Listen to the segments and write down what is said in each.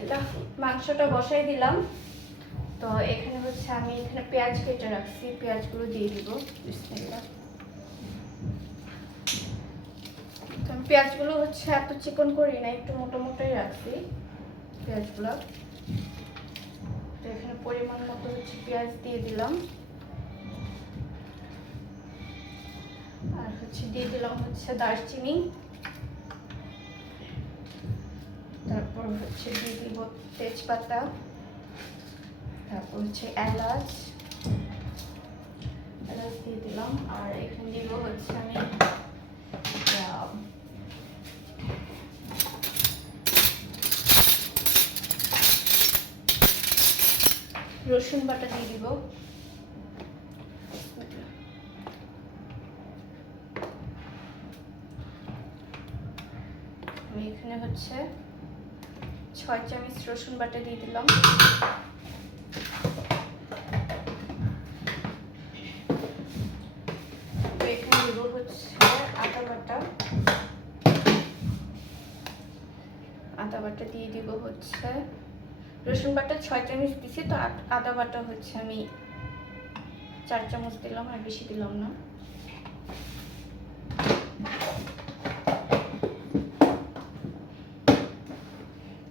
বিসমিল্লাহ, মাংসটা বসাই দিলাম। তো এখানে হচ্ছে আমি এখানে পেঁয়াজ কেটে রাখছি, পেঁয়াজগুলো দিয়ে দিব। বিসমিল্লাহ। তো আমি পেঁয়াজগুলো হচ্ছে এত চিকন করি না, একটু মোটা মোটাই রাখছি পেঁয়াজগুলো। তো এখানে পরিমাণ মতো হচ্ছে পেঁয়াজ দিয়ে দিলাম, আর হচ্ছে দিয়ে দিলাম হচ্ছে দারচিনি, তারপর হচ্ছে দিয়ে দিব তেজপাতা, তারপর হচ্ছে এলাচ দিয়ে দিলাম। আর এখানে দিব হচ্ছে আমি রসুন বাটা দিয়ে দিব। আমি এখানে হচ্ছে 6 চামচ রসুন বাটা দিয়ে দিলাম। এখানে দিব হচ্ছে আদা বাটা দিয়ে দিব হচ্ছে, রসুন বাটা 6 চামচ দিছি, তো আদা বাটা হচ্ছে আমি 4 চামচ দিলাম, আর বেশি দিলাম না।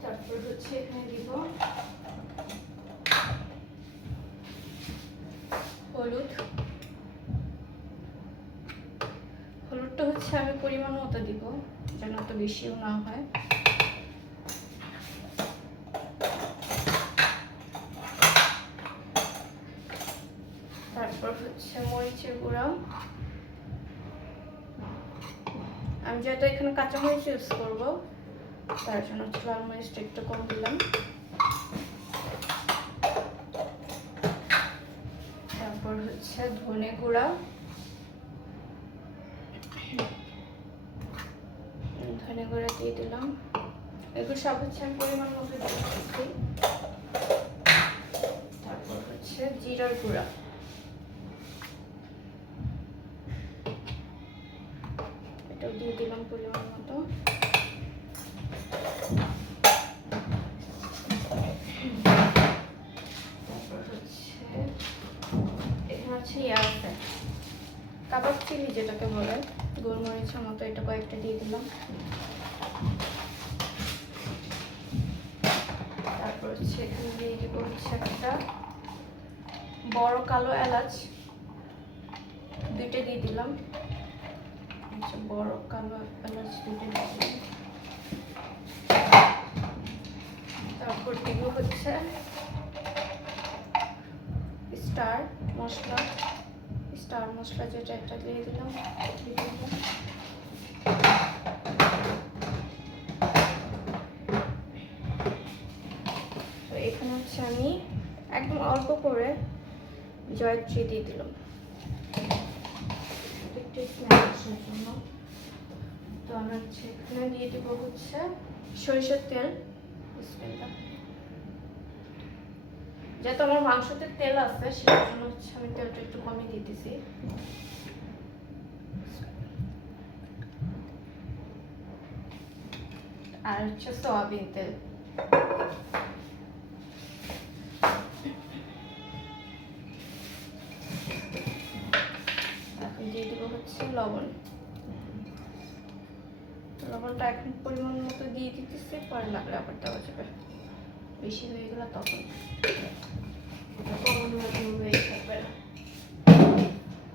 তারপর হচ্ছে এখানে দিব হলুদটা হচ্ছে আমি পরিমাণ মতো দিব, যেন অত বেশিও না হয়। তারপর হচ্ছে মরিচের গুঁড়া, আমি যেহেতু এখানে কাঁচা মরিচ ইউজ করবো তার জন্য হচ্ছে লাল মরিচটা একটু কম দিলাম। তারপর হচ্ছে ধনে গুঁড়া, দিয়ে দিলাম। এগুলো সব হচ্ছে আমি পরিমাণ মতো দিচ্ছি। তারপর হচ্ছে জিরার গুঁড়া, এটাও দিয়ে দিলাম পরিমাণ মতো। তারপর হচ্ছে এখানে হচ্ছে আছে কাবাব চিলি, যেটাকে বলে গোলমরিচের মতো, এটা কয়েকটা দিয়ে দিলাম। তারপর হচ্ছে এখানে দিয়ে দিব হচ্ছে একটা বড় কালো এলাচ, 2টা দিয়ে দিলাম। বড় কালো এলাচ 2টা দিয়ে দিলাম। তারপর দিব হচ্ছে স্টার মশলা, যেটা একটা দিয়ে দিলাম। তো এখানে হচ্ছে আমি একদম অল্প করে জয়ত্রী দিয়ে দিলাম একটু স্ন্যাক্সের জন্য। তো আমি হচ্ছে এখানে দিয়ে দিব হচ্ছে সরিষার তেল। যেহেতু আমার মাংসতে তেল আছে সেটার জন্য হচ্ছে আমি তেলটা একটু কমিয়ে দিতেছি। আর হচ্ছে সয়াবিন তেল। এখন দিয়ে দিব হচ্ছে লবণটা এখন পরিমাণ মতো দিয়ে দিতেছি, পরে লাগলে আবার দেওয়া যাবে। বেশি হয়ে গেলে তখন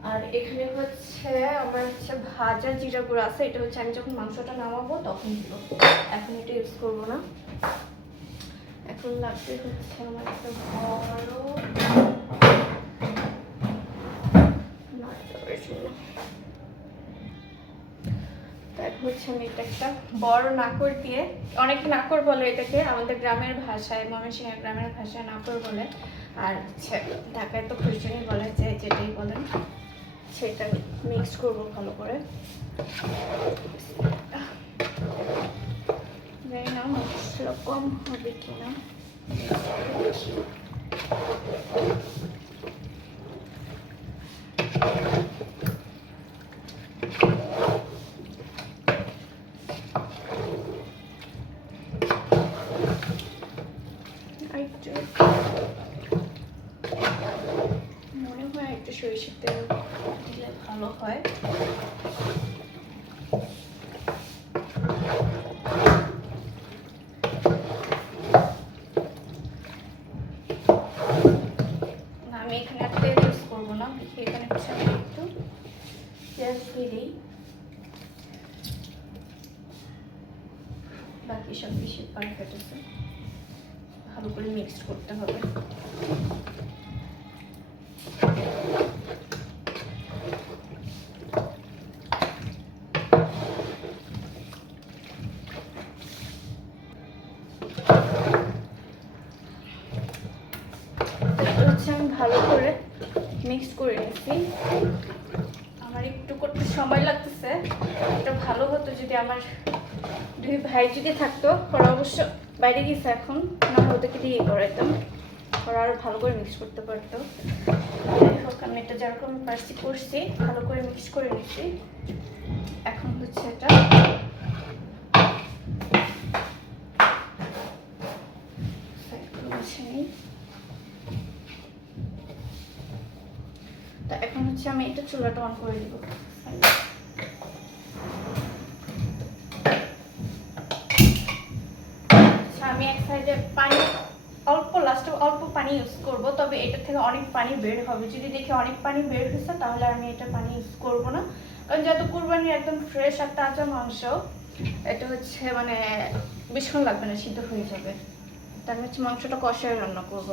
আর এখানে হচ্ছে আমার হচ্ছে ভাজা জিরা গুঁড়ো আছে, এটা হচ্ছে আমি যখন মাংসটা নামাবো তখন দিব, এখন এটা ইউজ করবো না। এখন লাগবে হচ্ছে আমার একটা বড় হচ্ছে আমি এটা একটা বড় নাকর দিয়ে, অনেকে নাকর বলে এটাকে, আমাদের গ্রামের ভাষায়, ময়মনসিংহের গ্রামের ভাষায় নাকর বলে, আর ঢাকায় তো খুরচুনি বলে, যে যেটাই বলেন সেটা মিক্স করবো ভালো করে। জানি না মশলা কম হবে কিনা। বেশি তেল দিলে ভালো হয়। আমি এখানে আর তেল ইউজ করবো না, এখানে হচ্ছে আমি একটু পেঁয়াজ দিয়ে দিই। বাকি সব কিছু পারফেক্ট আছে, ভালো করে মিক্সড করতে হবে। আমি ভালো করে মিক্স করে নিচ্ছি। আমার একটু করতে সময় লাগতেছে, এটা ভালো হতো যদি আমার দুই ভাই যদি থাকতো। ওরা অবশ্য বাইরে গেছে এখন, না ওদেরকে দিয়ে করাইতাম, ওরা আরও ভালো করে মিক্স করতে পারতো। যাই হোক, আমি এটা যেরকম পারছি করছি, ভালো করে মিক্স করে নিচ্ছি। এখন হচ্ছে এটা এখন হচ্ছে আমি এটা চুলাটা অন করে দিব। আমি এক সাইডে পানি লাস্টে অল্প পানি ইউজ করব, তবে এটা থেকে অনেক পানি বের হবে। যদি দেখি অনেক পানি বের হয়েছে তাহলে আমি এটা পানি ইউজ করব না, কারণ যেহেতু কুরবানির একদম ফ্রেশ আর তাজা মাংস, এটা হচ্ছে মানে বেশিক্ষণ লাগবে না, সিদ্ধ হয়ে যাবে। তার আমি হচ্ছে মাংসটা কষায় রান্না করব।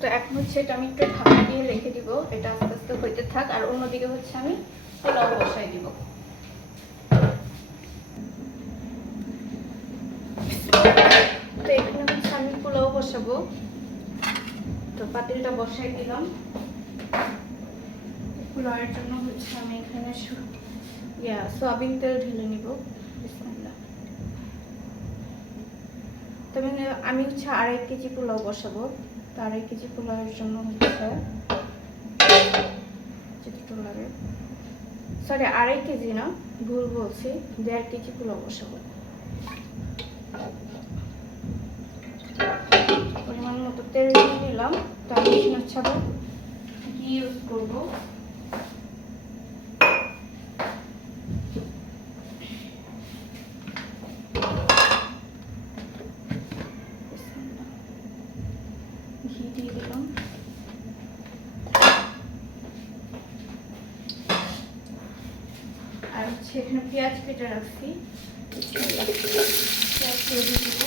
তো এখন হচ্ছে এটা আমি একটু ঢাকা দিয়ে রেখে দিব, এটা আস্তে আস্তে হইতে থাক। আর অন্যদিকে হচ্ছে আমি পোলাও বসাই দিব। তো এখানে হচ্ছে আমি পোলাও বসাবো, তো পাতিলটা বসাই দিলাম। পোলাওয়ের জন্য হচ্ছে আমি এখানে সয়াবিন তেল ঢেলে নিব। তবে আমি হচ্ছে 2.5 কেজি পোলাও বসাবো, তো 2.5 কেজি পোলাওয়ের জন্য হচ্ছে যেটুকু লাগে, সরি 2.5 কেজি না, ভুল বলছি, 1.5 কেজি পোলাও বসাবো। পরিমাণ মতো তেল দিয়ে নিলাম। তো আমি এখানে হচ্ছে আবার ঘি ইউজ করবো। ঘি দিয়ে দিলাম। আর হচ্ছে এখানে পেঁয়াজ কেটে রাখছি, পেঁয়াজ দিয়ে দিব।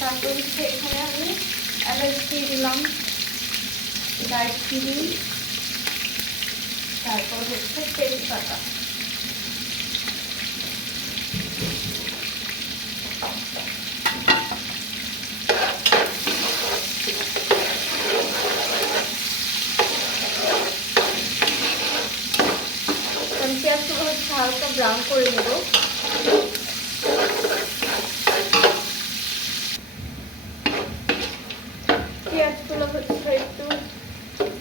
তারপর হচ্ছে এখানে আমি এলাচ দিয়ে দিলাম, দারচিনি, তারপর হচ্ছে তেজপাতা। পেঁয়াজগুলো হচ্ছে হালকা ব্রাউন করে নেব। পেঁয়াজগুলো হচ্ছে একটু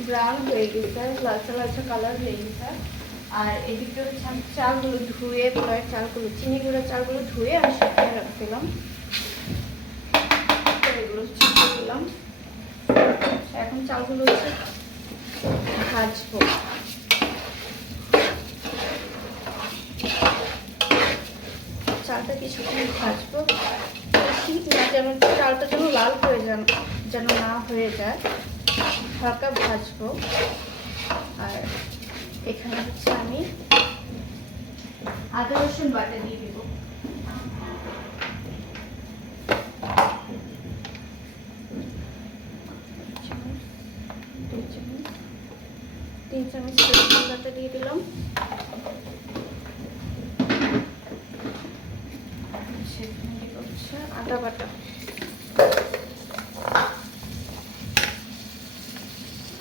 ব্রাউন হয়ে গেছে, লালচা লালচা কালার হয়ে গেছে। আর এদিকে হচ্ছে আমি চালগুলো ধুয়ে, পোলাওয়ের চালগুলো, চিনি গুঁড়া চালগুলো ধুয়ে আমি শুকিয়ে রাখছিলাম, এগুলো ছিটিয়ে দিলাম। এখন চালগুলো হচ্ছে ভাজবো। চালটা কিছুক্ষণ ভাজবো, শীত না যেন, চালটা যেন লাল হয়ে যেন না হয়ে যায়, হালকা ভাজবো। আর এখানে হচ্ছে আমি আদা রসুন বাটা দিয়ে দিব। 3 চামচ রসুন বাটা দিয়ে দিলাম। আদা বাটা,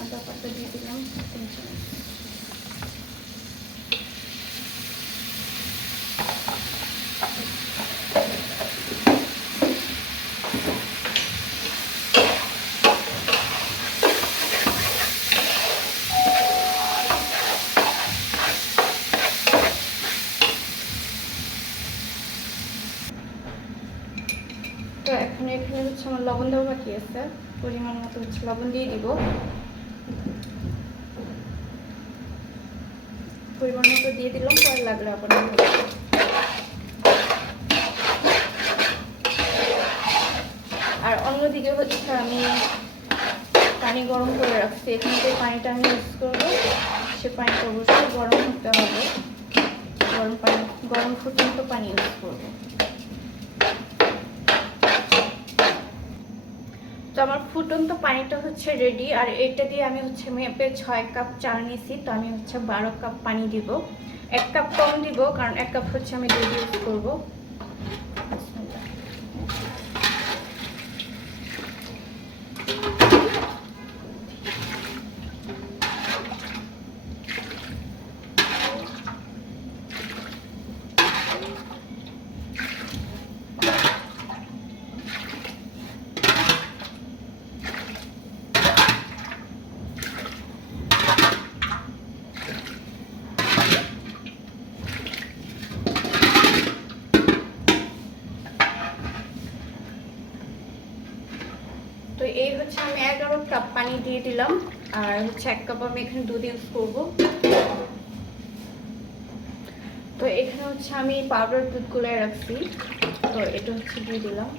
আদা বাটা দিয়ে দিলাম 3 চামচ। লবণ দেওয়া বাকি আছে, পরিমাণ মতো হচ্ছে লবণ দিয়ে দিব। পরিমাণ মতো দিয়ে দিলাম, পরে লাগলে আবার। আর অন্যদিকে হচ্ছে আমি পানি গরম করে রাখছি, এখান থেকে পানিটা আমি ইউজ করবো। সে পানিটা অবশ্যই গরম হতে হবে, গরম পানি, গরম ফুটন্ত পানি ইউজ করবো। তো আমার ফুটন্ত পানিটা হচ্ছে রেডি। আর এটা দিয়ে আমি হচ্ছে মেপে 6 কাপ চাল নিয়েছি, তো আমি হচ্ছে 12 কাপ পানি দিব। 1 কাপ কম দিব, কারণ 1 কাপ হচ্ছে আমি দুধ ইউজ করবো। তো এই হচ্ছে আমি 11 কাপ পানি দিয়ে দিলাম। আর হচ্ছে 1 কাপ আমি এখানে দুধ ইউজ করবো। তো এখানে হচ্ছে আমি পাউডার দুধ গুলাই রাখছি, তো এটা হচ্ছে দিয়ে দিলাম।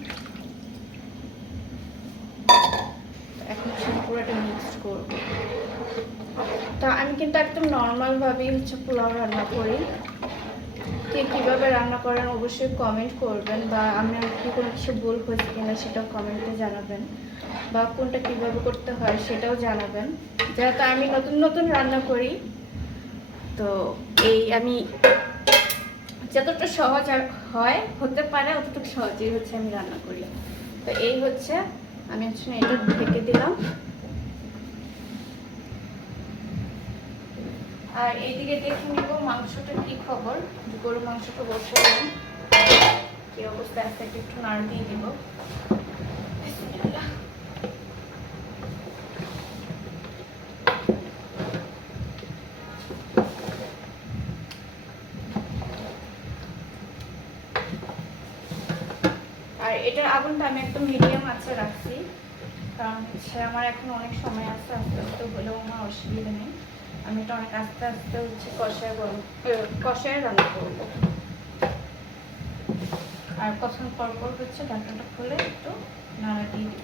এখন হচ্ছে পুরোটা মিক্স করব। তো আমি কিন্তু একদম নর্মালভাবেই হচ্ছে পোলাও রান্না করি। কে কীভাবে রান্না করেন অবশ্যই কমেন্ট করবেন, বা আমি কি কোনো কিছু ভুল হয়েছে কিনা সেটাও কমেন্টে জানাবেন, বা কোনটা কীভাবে করতে হয় সেটাও জানাবেন। যেহেতু আমি নতুন নতুন রান্না করি, তো এই আমি যতটা সহজ আর হয় হতে পারে অতটুকু সহজেই হচ্ছে আমি রান্না করি। তো এই হচ্ছে আমি হচ্ছে এটা ঢেকে দিলাম। আর এইদিকে দেখে নিব মাংসটা কি খবর। গরুর মাংসটা বসালাম, কি অবস্থা আছে একটু নাড়া দিয়ে দিব। আর এটার আগুনটা আমি একদম মিডিয়াম আঁচে রাখছি, কারণ হচ্ছে আমার এখন অনেক সময় আছে, আস্তে আস্তে হলেও আমার অসুবিধা নেই। আমি এটা অনেক আস্তে আস্তে হচ্ছে কষায় রান্না করবো। আর কষানোর পর হচ্ছে ঢাকনাটা খুলে একটু নাড়া দিয়ে দিব।